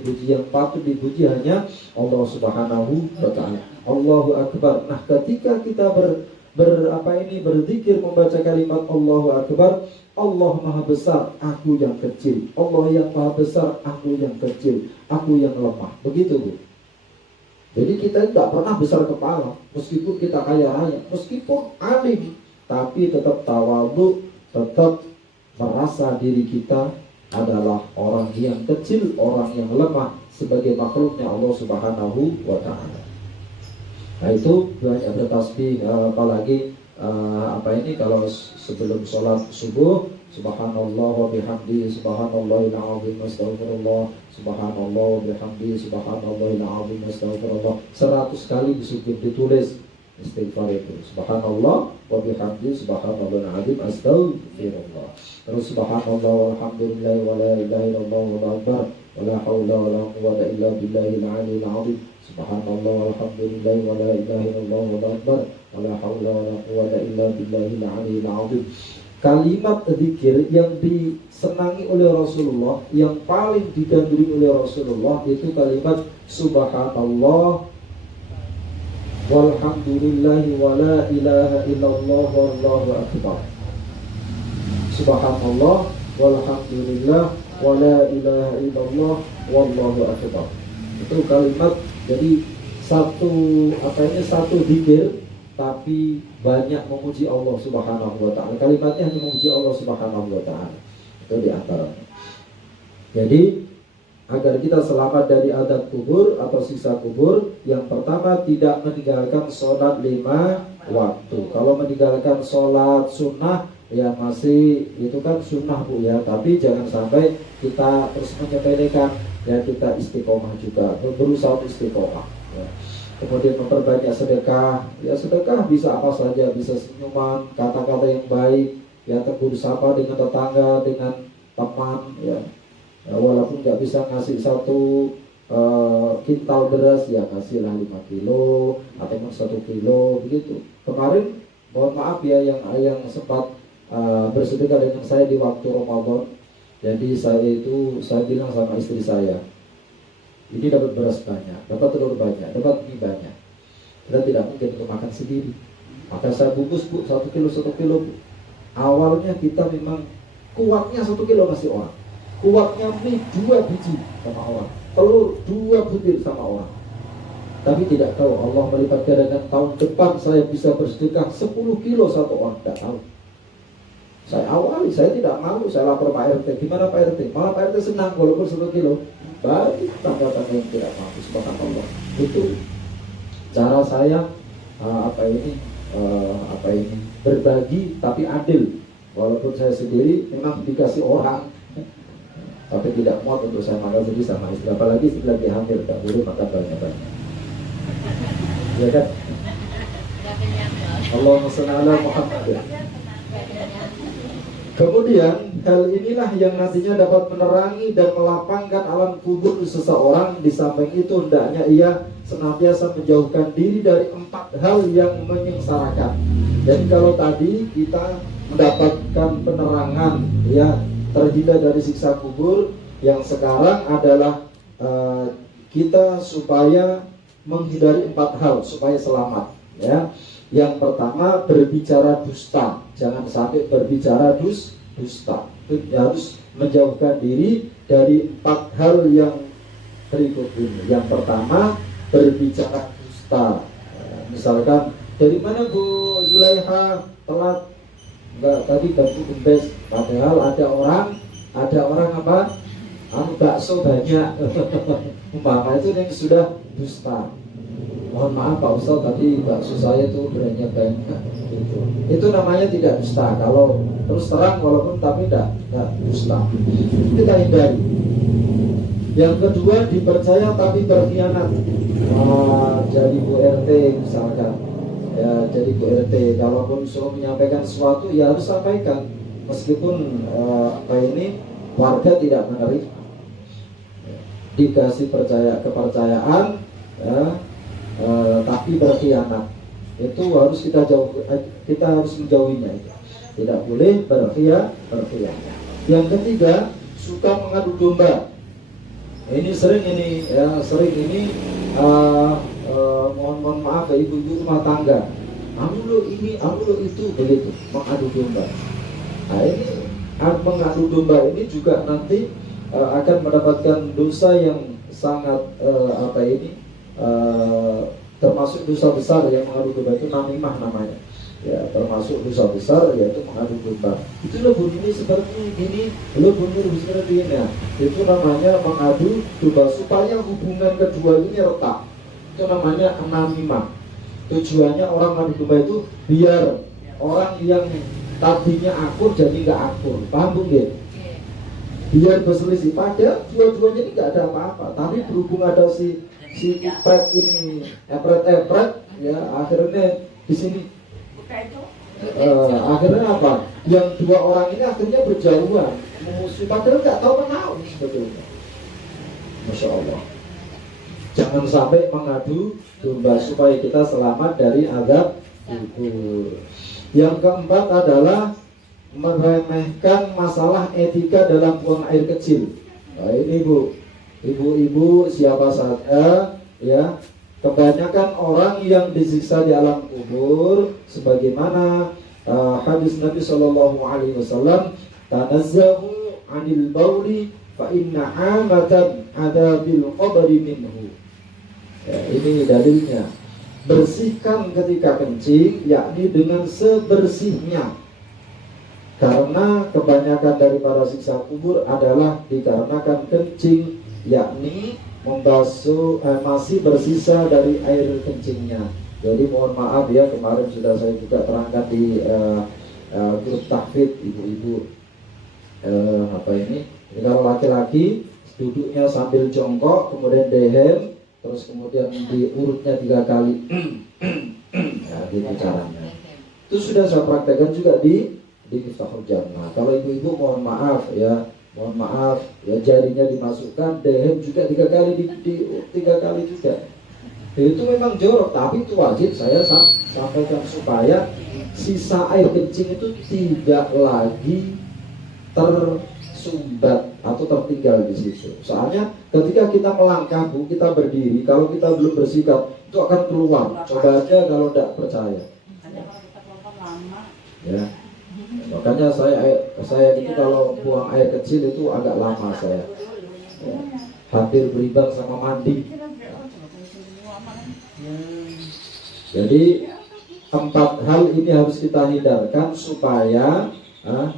dipuji, yang patut dipuji hanya Allah Subhanahu wa ta'ala. Allahu Akbar. Nah, ketika kita berzikir, membaca kalimat Allahu Akbar, Allah Maha Besar, aku yang kecil. Allah yang Maha Besar, aku yang kecil, aku yang lemah. Begitu, Bu. Jadi kita tidak pernah besar kepala, meskipun kita kaya raya, meskipun alim, tapi tetap tawadhu, tetap merasa diri kita adalah orang yang kecil, orang yang lemah sebagai makhluknya Allah Subhanahu wa ta'ala. Nah, itu banyak bertasbih, apalagi kalau sebelum sholat subuh, subhanallah wa bihamdi, subhanallahil azim, astaghfirullah, subhanallah wa bihamdi, subhanallahil azim, astaghfirullah. 100 kali ditulis istighfar itu, subhanallah wa bihamdi, subhanallahil azim, astaghfirullah. Terus subhanallah walhamdulillah wa la ilaha illallah wallahu akbar wa la haula wa la quwwata illa billahil aliyyil azim. Subhanallah walhamdulillah wa la ilaha illallah wallahu akbar wa la haula wa la quwwata illa billahil aliyyil azim. Kalimat zikir yang disenangi oleh Rasulullah, yang paling digandrungi oleh Rasulullah, itu kalimat subhanallah walhamdulillah wa la ilaha illallah wallahu akbar. Subhanallah walhamdulillah wa la ilaha illallah wallahu akbar. Itu kalimat, jadi satu zikir tapi banyak memuji Allah Subhanahu wa ta'ala. Kalimatnya hanya memuji Allah Subhanahu wa ta'ala. Itu di antaranya. Jadi agar kita selamat dari adab kubur atau siksa kubur, yang pertama tidak meninggalkan sholat 5 waktu. Kalau meninggalkan sholat sunnah, ya masih itu kan sunnah, Bu, ya, tapi jangan sampai kita terus menyepelekan. Ya, kita istiqomah juga, berusaha istiqomah, ya. Kemudian memperbanyak sedekah. Ya, sedekah bisa apa saja, bisa senyuman, kata-kata yang baik, ya, tegur sapa dengan tetangga, dengan teman, ya. Ya, walaupun nggak bisa ngasih satu kintal beras, ya kasihlah 5 kilo atau 1 kilo begitu. Kemarin mohon maaf ya yang sempat bersedekah dengan saya di waktu Ramadan. Jadi saya bilang sama istri saya, ini dapat beras banyak, dapat telur banyak, dapat mie banyak, kita tidak mungkin untuk makan sendiri. Maka saya bungkus, Bu, 1 kilo, Bu. Awalnya kita memang kuatnya 1 kilo ngasih orang, kuatnya mie 2 biji sama orang, telur 2 butir sama orang. Tapi tidak tahu Allah melipat gandakan, tahun depan saya bisa bersedekah 10 kilo satu orang. Tidak tahu. Saya awali, saya tidak malu, saya lapor Pak RT. Gimana Pak RT? Malah Pak RT senang walaupun 1 kilo. Bagi tangga-tangga yang tidak mampu, subhanallah. Itu cara saya berbagi tapi adil. Walaupun saya sendiri memang dikasih orang, tapi tidak muat untuk saya makan sendiri sama istri. Apalagi istri lagi hamil, tak boleh makan banyak-banyak. Ya kan? Allahumma shalli ala Muhammad. Kemudian hal inilah yang nantinya dapat menerangi dan melapangkan alam kubur seseorang. Di samping itu hendaknya ia senantiasa menjauhkan diri dari 4 hal yang menyengsarakan. Jadi kalau tadi kita mendapatkan penerangan, ya, terhindar dari siksa kubur, yang sekarang adalah kita supaya menghindari 4 hal supaya selamat, ya. Yang pertama, berbicara dusta. Jangan sampai berbicara dusta. Harus menjauhkan diri dari 4 hal yang berikut ini. Yang pertama, berbicara dusta. Misalkan, dari mana Bu Zulaiha telat? Enggak, tadi ganti gembes. Padahal ada orang apa? Bakso banyak. Umpama itu yang sudah dusta. Mohon maaf Pak Ustaz, tadi bakso saya itu brandnya banyak. Itu namanya tidak dusta. Kalau terus terang walaupun tapi tidak dusta. Kita hindari. Yang kedua, dipercaya tapi berkhianat. Jadi Bu RT misalkan, ya, jadi Bu RT, kalaupun suruh menyampaikan sesuatu, ya harus sampaikan, meskipun warga tidak menerima. Dikasih kepercayaan, ya, tapi berkhianat, itu harus kita harus menjauhinya. Tidak boleh berkhianat. Yang ketiga, suka mengadu domba. Ini sering ini ya, sering ini mohon maaf ya ibu-ibu rumah tangga. Kamu lo ini, kamu lo itu, begitu mengadu domba. Nah ini mengadu domba ini juga nanti akan mendapatkan dosa yang sangat termasuk dosa besar. Yang mengadu domba itu namimah namanya. Ya, termasuk dosa besar yaitu mengadu domba. Itu lo bunyi seperti ini, lo bunyi seperti ini ya. Itu namanya mengadu domba supaya hubungan kedua ini retak. Itu namanya namimah. Tujuannya orang mengadu domba itu biar orang yang tadinya akur jadi nggak akur, paham bu? Biar berselisih. Padahal dua-duanya ini nggak ada apa-apa, tapi berhubung ada si ipret ini epret ya, akhirnya di sini akhirnya apa? Yang dua orang ini akhirnya berjauhan, memusuhi, padahal nggak tahu menahu sebetulnya. Masya Allah. Jangan sampai mengadu domba supaya kita selamat dari azab kubur. Yang keempat adalah meremehkan masalah etika dalam buang air kecil. Nah ini bu, ibu-ibu siapa saja ya, kebanyakan orang yang disiksa di alam kubur sebagaimana hadis Nabi Shallallahu Alaihi Wasallam, tanazzahu anil bauli fa inna amatan adabil qabri minhu. Ya, ini dalilnya. Bersihkan ketika kencing, yakni dengan sebersihnya. Karena kebanyakan dari para siksa kubur adalah dikarenakan kencing, yakni membasuh masih bersisa dari air kencingnya. Jadi mohon maaf ya, kemarin sudah saya juga terangkan di grup tahfidz ibu-ibu ini kalau laki-laki duduknya sambil jongkok, kemudian dehem, terus kemudian diurutnya 3 kali. Nah, gitu caranya. Itu sudah saya praktekkan juga di Miftahul Jannah. Kalau ibu-ibu mohon maaf ya, jarinya dimasukkan, dehem juga 3 kali, 3 kali juga. Itu memang jorok, tapi itu wajib saya sampaikan supaya sisa air kencing itu tidak lagi tersumbat atau tertinggal di situ. Soalnya ketika kita melangkah bu, kita berdiri, kalau kita belum bersikap itu akan keluar. Coba aja kalau tidak percaya. Ya, makanya saya itu kalau buang air kecil itu agak lama saya. Ya, hampir berimbang sama mandi. Jadi 4 hal ini harus kita hindarkan supaya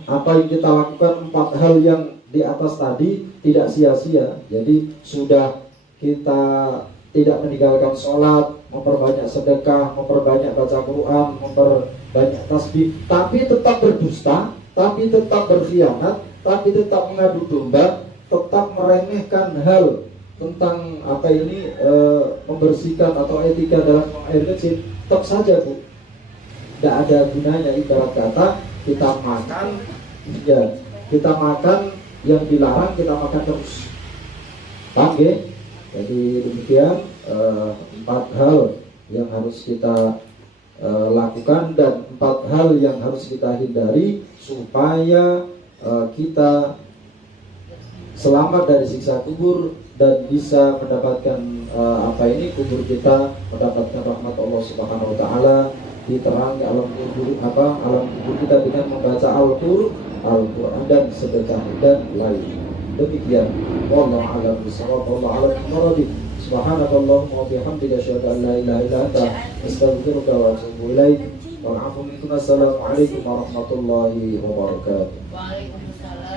apa yang kita lakukan 4 hal yang di atas tadi tidak sia-sia. Jadi sudah kita tidak meninggalkan sholat, memperbanyak sedekah, memperbanyak baca Quran, memperbanyak tasbih, tapi tetap berdusta, tapi tetap berkhianat, tapi tetap mengadu domba, tetap meremehkan hal tentang membersihkan atau etika dalam air kecil, tetap saja bu, tidak ada gunanya. Ibarat kata kita makan yang dilarang, kita makan terus. Oke, jadi demikian 4 hal yang harus kita lakukan dan 4 hal yang harus kita hindari supaya kita selamat dari siksa kubur dan bisa mendapatkan kubur kita mendapatkan rahmat Allah Subhanahu wa taala, diterangi alam kubur kita dengan membaca Al-Qur'an dan sedekah dan lain. Demikian. Wallahu a'lam bishawab. Wallahu a'lam bishawab. Subhanakallahumma wa bihamdika asyhadu an la ilaha illa anta astaghfiruka wa atubu ilaik. Wa a'udzu bika. Assalamualaikum warahmatullahi wabarakatuh. Waalaikumsalam.